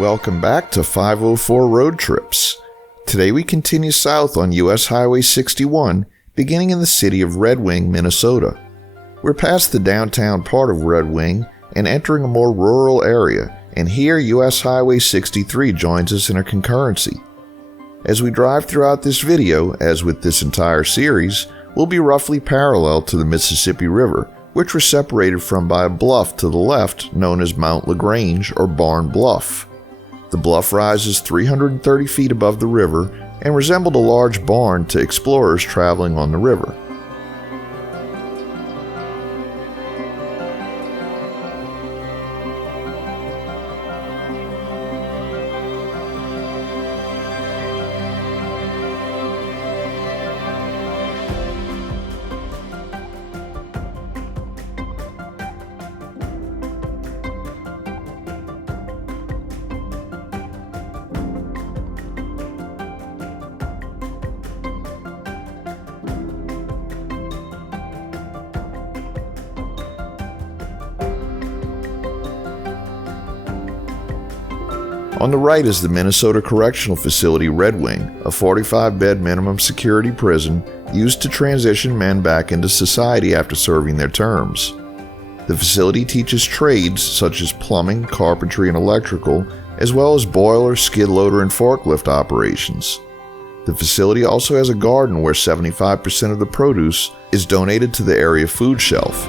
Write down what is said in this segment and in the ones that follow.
Welcome back to 504 Road Trips. Today we continue south on US Highway 61, beginning in the city of Redwing, Minnesota. We're past the downtown part of Redwing and entering a more rural area, and here US Highway 63 joins us in a concurrency. As we drive throughout this video, as with this entire series, we'll be roughly parallel to the Mississippi River, which we're separated from by a bluff to the left known as Mount LaGrange or Barn Bluff. The bluff rises 330 feet above the river and resembled a large barn to explorers traveling on the river. On the right is the Minnesota Correctional Facility Redwing, a 45-bed minimum security prison used to transition men back into society after serving their terms. The facility teaches trades such as plumbing, carpentry, and electrical, as well as boiler, skid loader, and forklift operations. The facility also has a garden where 75% of the produce is donated to the area food shelf.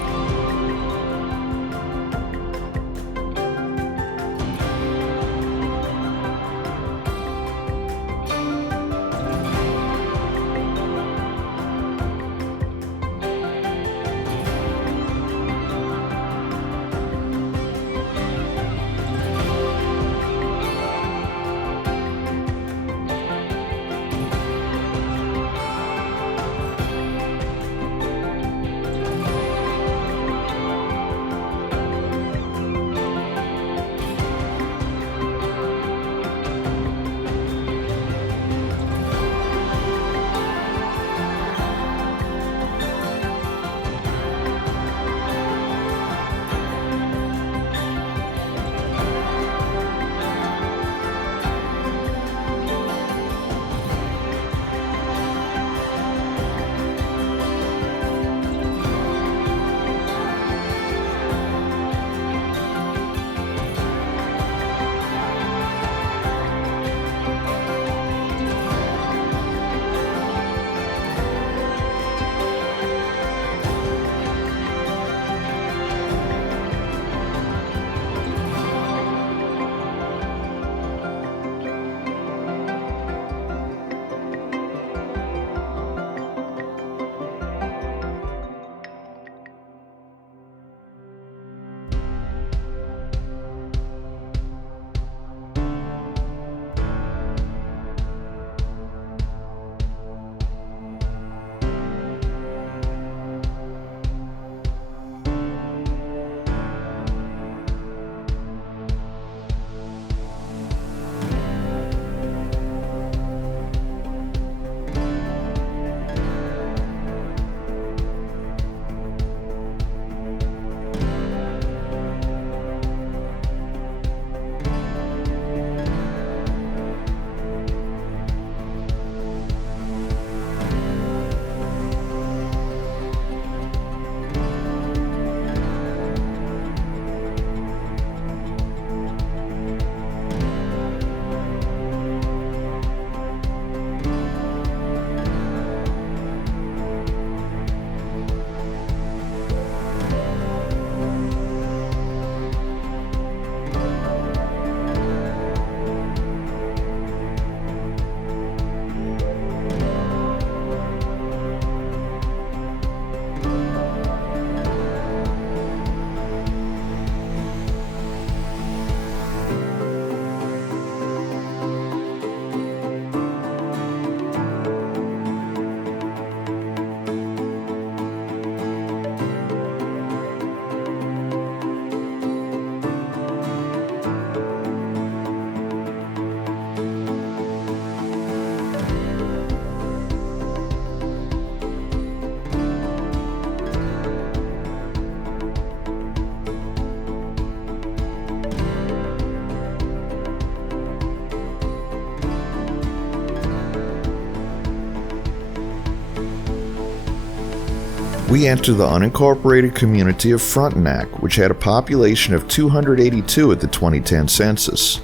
We enter the unincorporated community of Frontenac, which had a population of 282 at the 2010 census.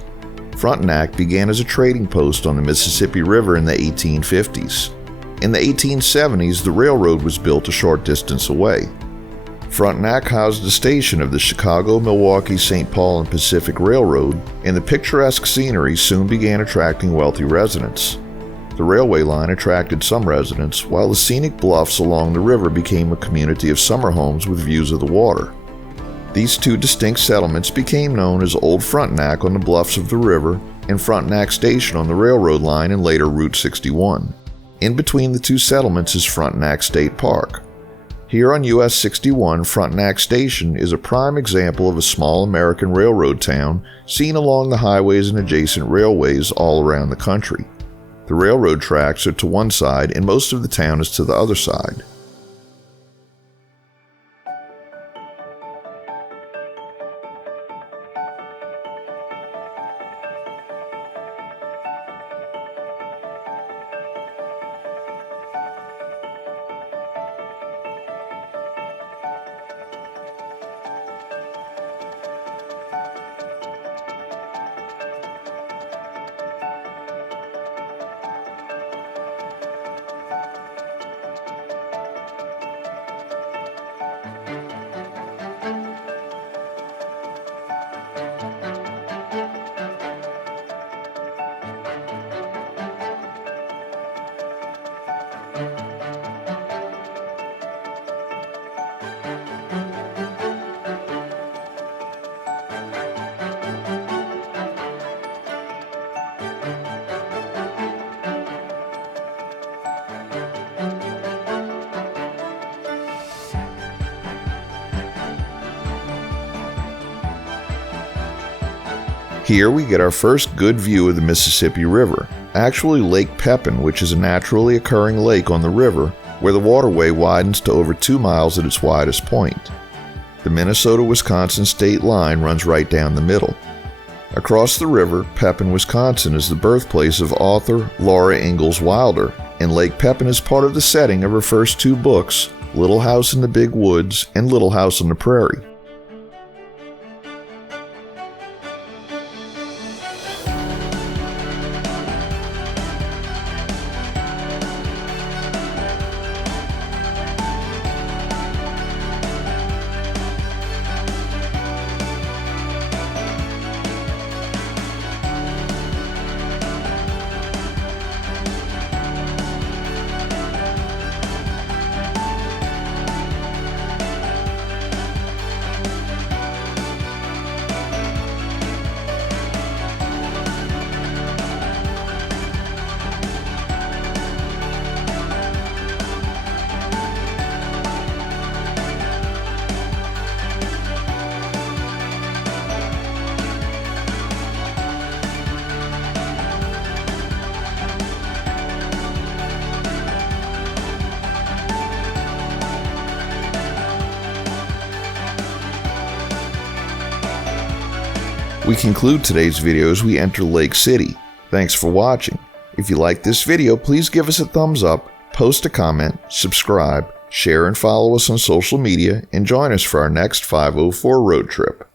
Frontenac began as a trading post on the Mississippi River in the 1850s. In the 1870s, the railroad was built a short distance away. Frontenac housed a station of the Chicago, Milwaukee, St. Paul and Pacific Railroad, and the picturesque scenery soon began attracting wealthy residents. The railway line attracted some residents, while the scenic bluffs along the river became a community of summer homes with views of the water. These two distinct settlements became known as Old Frontenac on the bluffs of the river and Frontenac Station on the railroad line and later Route 61. In between the two settlements is Frontenac State Park. Here on US-61, Frontenac Station is a prime example of a small American railroad town seen along the highways and adjacent railways all around the country. The railroad tracks are to one side and most of the town is to the other side. Here we get our first good view of the Mississippi River, actually Lake Pepin, which is a naturally occurring lake on the river where the waterway widens to over 2 miles at its widest point. The Minnesota-Wisconsin state line runs right down the middle. Across the river, Pepin, Wisconsin is the birthplace of author Laura Ingalls Wilder, and Lake Pepin is part of the setting of her first 2 books, Little House in the Big Woods and Little House on the Prairie. We conclude today's video as we enter Lake City. Thanks for watching. If you like this video, please give us a thumbs up, post a comment, subscribe, share and follow us on social media, and join us for our next 504 road trip.